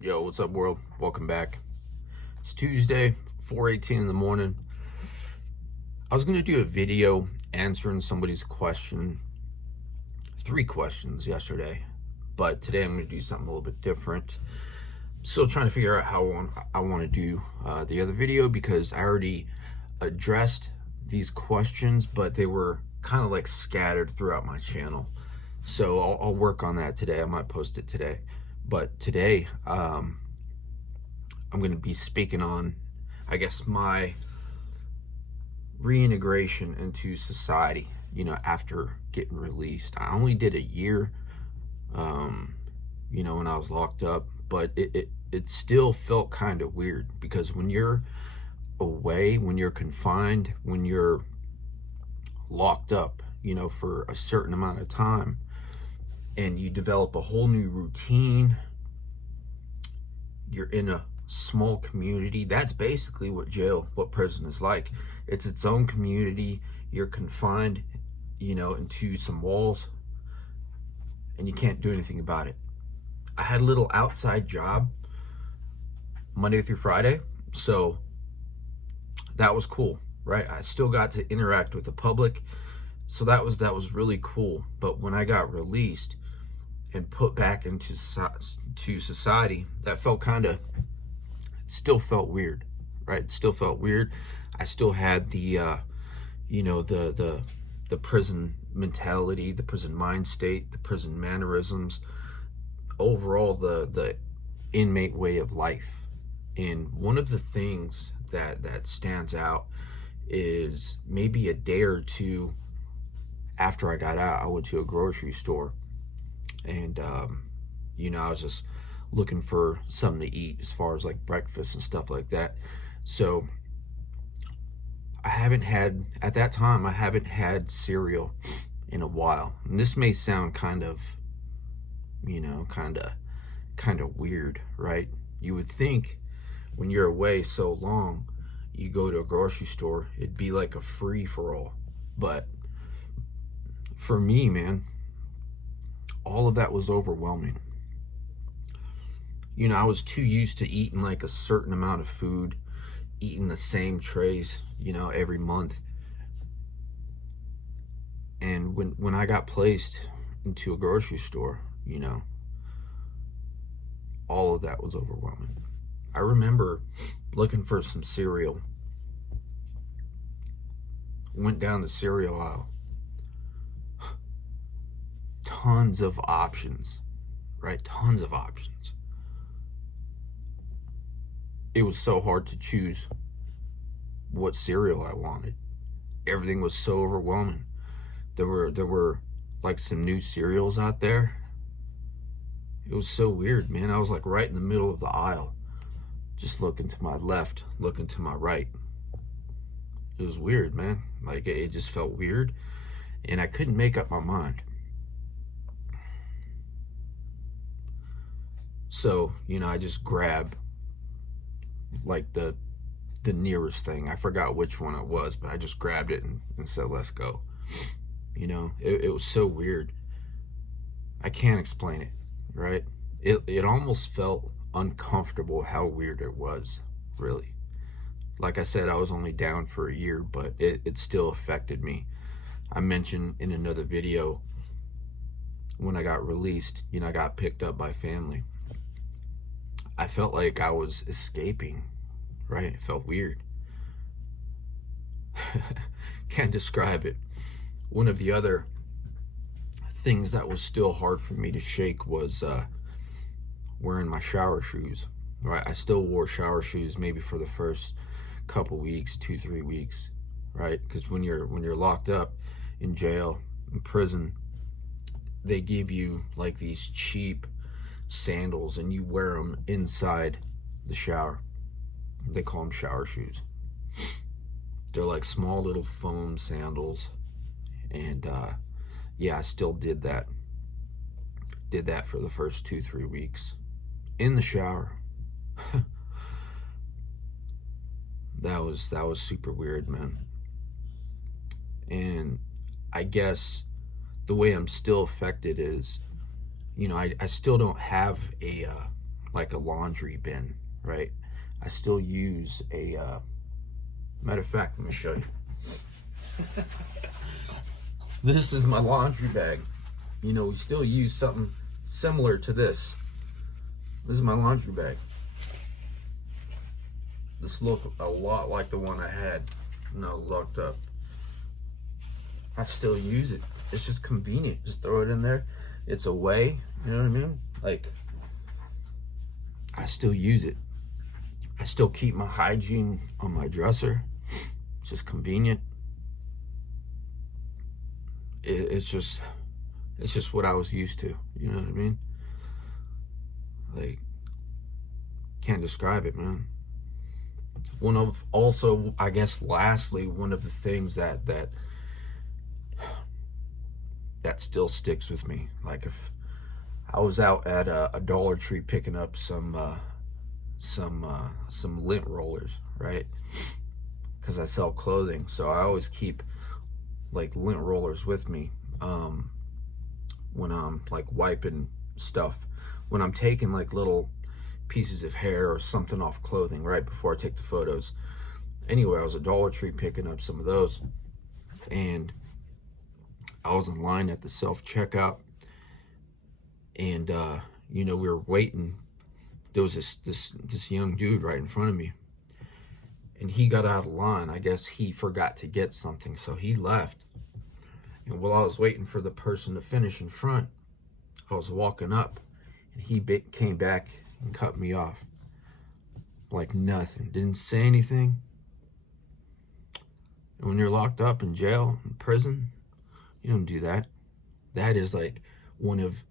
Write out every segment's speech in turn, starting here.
Yo, what's up, world? Welcome back. It's Tuesday, 4:18 in the morning. I was going to do a video answering somebody's question, 3 questions yesterday, but today I'm going to do something a little bit different. Still trying to figure out how I want to do the other video because I already addressed these questions, but they were kind of like scattered throughout my channel. So I'll work on that today. I might post it today. But today, I'm going to be speaking on, I guess, my reintegration into society, after getting released. I only did a year, when I was locked up, but it still felt kind of weird because when you're away, when you're confined, when you're locked up, for a certain amount of time, and you develop a whole new routine, you're in a small community. That's basically what prison is like. It's its own community. You're confined, into some walls, and you can't do anything about it. I had a little outside job Monday through Friday, so that was cool, right? I still got to interact with the public, so that was really cool. But when I got released and put back into society, that felt still felt weird, right? It still felt weird. I still had the the prison mentality, the prison mind state, the prison mannerisms, overall the inmate way of life. And one of the things that stands out is maybe a day or two after I got out, I went to a grocery store, and I was just looking for something to eat as far as like breakfast and stuff like that. So I haven't had cereal in a while. And this may sound kind of weird, right? You would think when you're away so long, you go to a grocery store, it'd be like a free for all. But for me, man, all of that was overwhelming. I was too used to eating like a certain amount of food, eating the same trays, every month. And when I got placed into a grocery store, all of that was overwhelming. I remember looking for some cereal, went down the cereal aisle, tons of options, right? Tons of options. It was so hard to choose what cereal I wanted. Everything was so overwhelming. There were like some new cereals out there. It was so weird, man. I was like right in the middle of the aisle, just looking to my left, looking to my right. It was weird, man. Like it just felt weird, and I couldn't make up my mind. So, I just grabbed like the nearest thing. I forgot which one it was, but I just grabbed it and said, let's go. It was so weird. I can't explain it, right? It almost felt uncomfortable how weird it was, really. Like I said, I was only down for a year, but it still affected me. I mentioned in another video, when I got released, I got picked up by family. I felt like I was escaping, right? It felt weird. Can't describe it. One of the other things that was still hard for me to shake was wearing my shower shoes, right? I still wore shower shoes maybe for the first couple weeks, 2-3 weeks, right? Because when you're locked up in jail, in prison, they give you like these cheap sandals and you wear them inside the shower. They call them shower shoes. They're like small little foam sandals. And I still did that for the first 2-3 weeks in the shower. that was super weird, man. And I guess the way I'm still affected is, I still don't have a like a laundry bin, right? I still use a, matter of fact, let me show you. This is my laundry bag. You know, we still use something similar to this. This is my laundry bag. This looks a lot like the one I had when I was locked up. I still use it. It's just convenient. Just throw it in there. It's away. You know what I mean? Like, I still use it. I still keep my hygiene on my dresser. It's just convenient. It's just what I was used to. You know what I mean? Like, can't describe it, man. One of also, I guess, lastly, one of the things that still sticks with me. Like, if I was out at a Dollar Tree picking up some lint rollers, right? Because I sell clothing, so I always keep like lint rollers with me when I'm like wiping stuff, when I'm taking like little pieces of hair or something off clothing right before I take the photos. Anyway, I was at Dollar Tree picking up some of those, and I was in line at the self-checkout, and you know, we were waiting. There was this young dude right in front of me, and he got out of line. I guess he forgot to get something, so he left. And while I was waiting for the person to finish in front, I was walking up, and he came back and cut me off. Like nothing. Didn't say anything. And when you're locked up in jail, in prison, you don't do that. That is like one of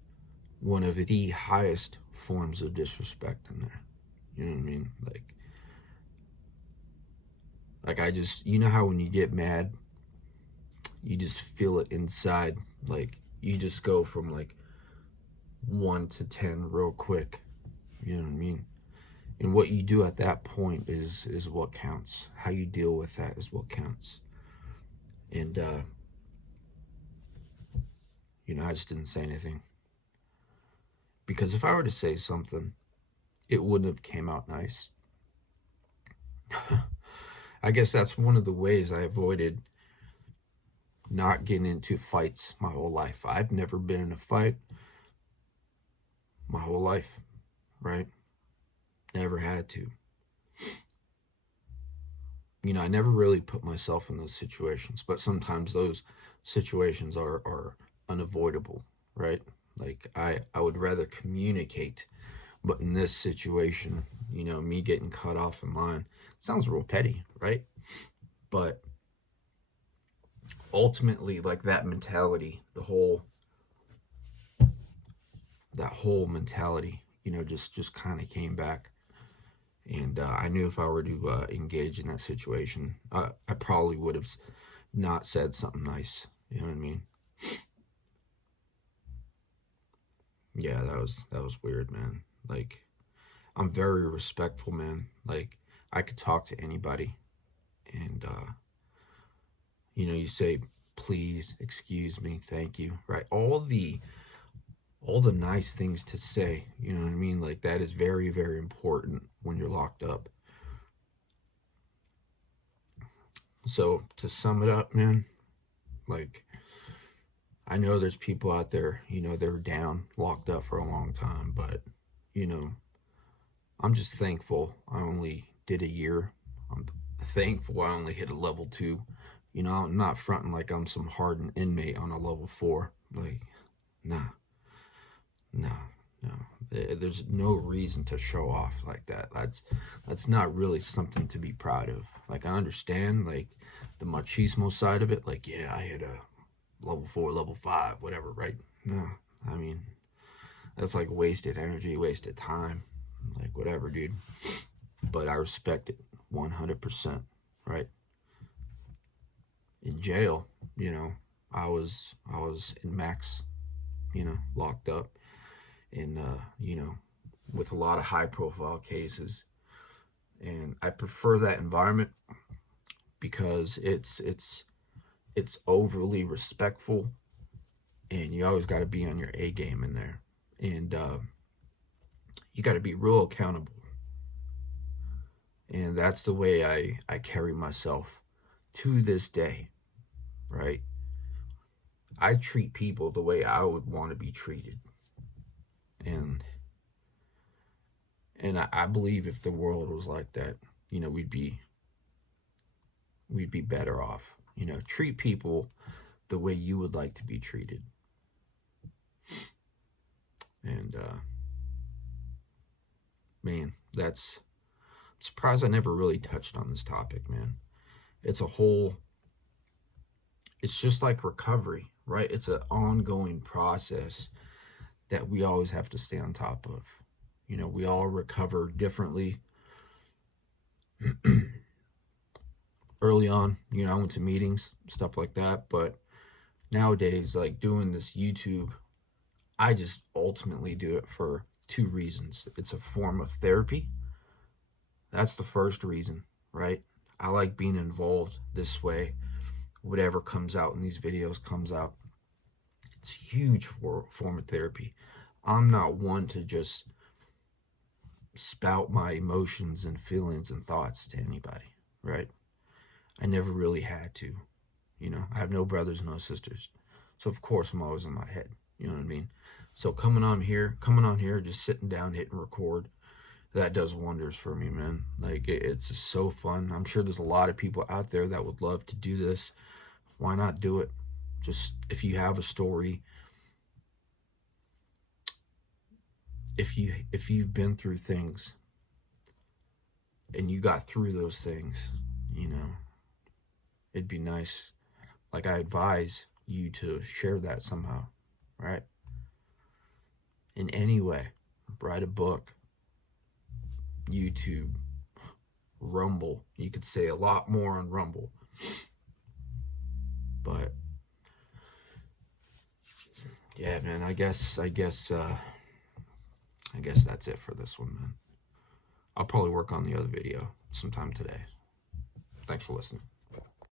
the highest forms of disrespect in there. You know what I mean? Like I just, you know how when you get mad, you just feel it inside. Like you just go from like 1 to 10 real quick. You know what I mean? And what you do at that point is what counts. How you deal with that is what counts. And you know, I just didn't say anything, because if I were to say something, it wouldn't have came out nice. I guess that's one of the ways I avoided not getting into fights my whole life. I've never been in a fight my whole life, right? Never had to. You know, I never really put myself in those situations, but sometimes those situations are unavoidable, right? Like I would rather communicate, but in this situation, you know, me getting cut off in line sounds real petty, right? But ultimately, like that mentality, that whole mentality, you know, just kind of came back. And I knew if I were to engage in that situation, I probably would have not said something nice. You know what I mean? Yeah, that was weird, man. Like, I'm very respectful, man. Like, I could talk to anybody, and you know, you say please, excuse me, thank you, right? All the nice things to say. You know what I mean? Like that is very, very important when you're locked up. So to sum it up, man, like I know there's people out there, you know, they're down, locked up for a long time, but you know, I'm just thankful I only did a year. I'm thankful I only hit a level 2. You know, I'm not fronting like I'm some hardened inmate on a level 4. Like, nah, no, no. There's no reason to show off like that. That's not really something to be proud of. Like, I understand, like, the machismo side of it. Like, yeah, I hit a level 4, level 5, whatever, right? No, I mean, that's like wasted energy, wasted time. Like, whatever, dude. But I respect it 100%, right? In jail, you know, I was in max, you know, locked up, and you know, with a lot of high profile cases, and I prefer that environment because it's overly respectful, and you always got to be on your A game in there. And you got to be real accountable. And that's the way I carry myself to this day, right? I treat people the way I would want to be treated. And I believe if the world was like that, you know, we'd be better off. You know, treat people the way you would like to be treated. And man, I'm surprised I never really touched on this topic, man. It's just like recovery, right? It's an ongoing process that we always have to stay on top of. You know, we all recover differently. Early on, you know, I went to meetings, stuff like that, but nowadays, like doing this YouTube, I just ultimately do it for two reasons. It's a form of therapy. That's the first reason, right? I like being involved this way. Whatever comes out in these videos comes out. It's a huge form of therapy. I'm not one to just spout my emotions and feelings and thoughts to anybody, right? I never really had to. You know, I have no brothers, no sisters. So of course I'm always in my head. You know what I mean? So coming on here, just sitting down, hitting record, that does wonders for me, man. Like, it's just so fun. I'm sure there's a lot of people out there that would love to do this. Why not do it? Just, if you have a story, if you've been through things and you got through those things, you know, it'd be nice. Like, I advise you to share that somehow, right? In any way. Write a book, YouTube, Rumble. You could say a lot more on Rumble. But yeah, man, I guess that's it for this one, man. I'll probably work on the other video sometime today. Thanks for listening.